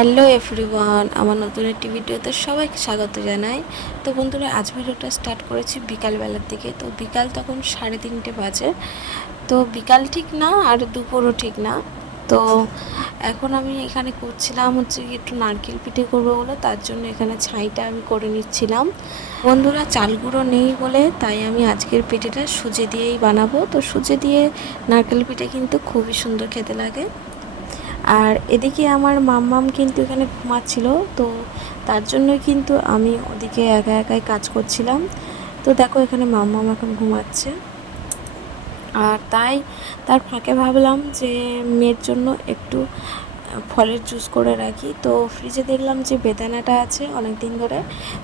Hello everyone, আমার নতুন একটি ভিডিওতে সবাইকে স্বাগত জানাই। তো বন্ধুরা, আজ ভিডিওটা স্টার্ট করেছি বিকালবেলার দিকে। তো বিকাল তখন 3:30 বাজে। তো বিকাল ঠিক না আর দুপুরও ঠিক না। তো এখন আমি এখানে করছিলাম হচ্ছে কি একটু নারকেল পিঠে করবো বলে, তার জন্য এখানে ছাইটা আমি করে নিচ্ছিলাম। বন্ধুরা, চাল গুঁড়ো নেই বলে তাই আমি আজকের পিঠেটা সুজি দিয়েই বানাবো। তো সুজি দিয়ে নারকেল পিঠে কিন্তু খুবই সুন্দর খেতে লাগে। আর এদিকে আমার মাম্মাম কিন্তু এখানে ঘুমাচ্ছিল, তো তার জন্যই কিন্তু আমি ওদিকে একা একাই কাজ করছিলাম। তো দেখো এখানে মাম্মাম এখন ঘুমাচ্ছে, আর তার ফাঁকে ভাবলাম যে মেয়ের জন্য একটু ফলের জুস করে রাখি। তো ফ্রিজে দেখলাম যে বেদানাটা আছে অনেক দিন ধরে,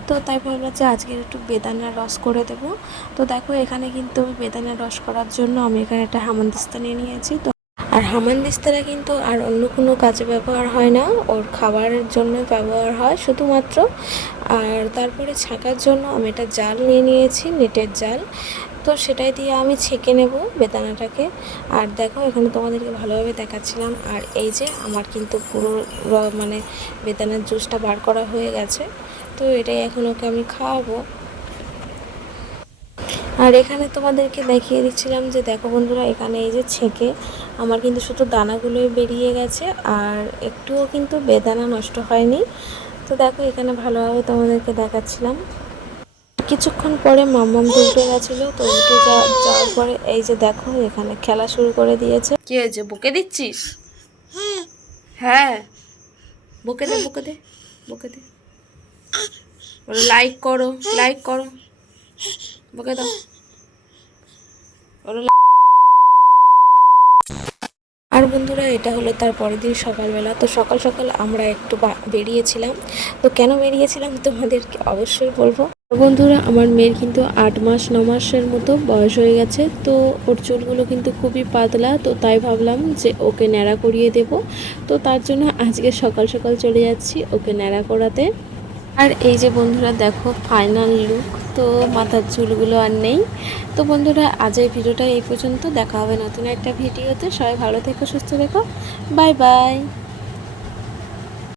তো তাই ভাবলাম যে আজকে একটু বেদানার রস করে দেবো। তো দেখো এখানে কিন্তু বেদানার রস করার জন্য আমি এখানে একটা হামানদিস্তা নিয়ে নিয়েছি। তো আর হামানদিস্তাটা কিন্তু আর অন্য কোনো কাজে ব্যবহার হয় না, ওর খাবারের জন্য ব্যবহার হয় শুধুমাত্র। আর তারপরে ছাঁকার জন্য আমি একটা জাল নিয়ে নিয়েছি, নেটের জাল। তো সেটাই দিয়ে আমি ছেঁকে নেব বেদানাটাকে। আর দেখো এখানে তোমাদেরকে ভালোভাবে দেখাচ্ছিলাম। আর এই যে আমার কিন্তু পুরো মানে বেদানার জুসটা বার করা হয়ে গেছে। তো এটাই এখন ওকে আমি খাওয়াবো। আর এখানে তোমাদেরকে দেখিয়ে দিচ্ছিলাম যে দেখো বন্ধুরা, এখানে এই যে ছেঁকে আমার কিন্তু শুধু দানাগুলোই বেরিয়ে গেছে, আর একটুও কিন্তু বেদানা নষ্ট হয়নি। তো দেখো এখানে ভালোভাবে তোমাদেরকে দেখাচ্ছিলাম। কিছুক্ষণ পরে মাম্মাম তো উঠে গেছিলো। তো উঠে যাওয়ার পরে এই যে দেখো এখানে খেলা শুরু করে দিয়েছে। কি হয়েছে, বকে দিচ্ছিস? হ্যাঁ, বকে দে বকে দে বকে দে। লাইক করো, লাইক করো, বকে দাও। আর বন্ধুরা, এটা হলো তার পরের দিন সকালবেলা। তো সকাল সকাল আমরা একটু বেরিয়েছিলাম। তো কেন বেরিয়েছিলাম তোমাদেরকে অবশ্যই বলবো। বন্ধুরা, আমার মেয়ের কিন্তু 8-9 মাসের মতো বয়স হয়ে গেছে। তো ওর চুলগুলো কিন্তু খুবই পাতলা, তো তাই ভাবলাম যে ওকে ন্যাড়া করিয়ে দেব। তো তার জন্য আজকে সকাল সকাল চলে যাচ্ছি ওকে ন্যাড়া করাতে। আর এই যে বন্ধুরা দেখো ফাইনাল লুক। তো মাথার চুলগুলো আর নেই। তো বন্ধুরা, আজ এই ভিডিওটা এই পর্যন্ত। দেখা হবে নতুন একটা ভিডিওতে। সবাই ভালো থেকো, সুস্থ থেকো। Bye bye.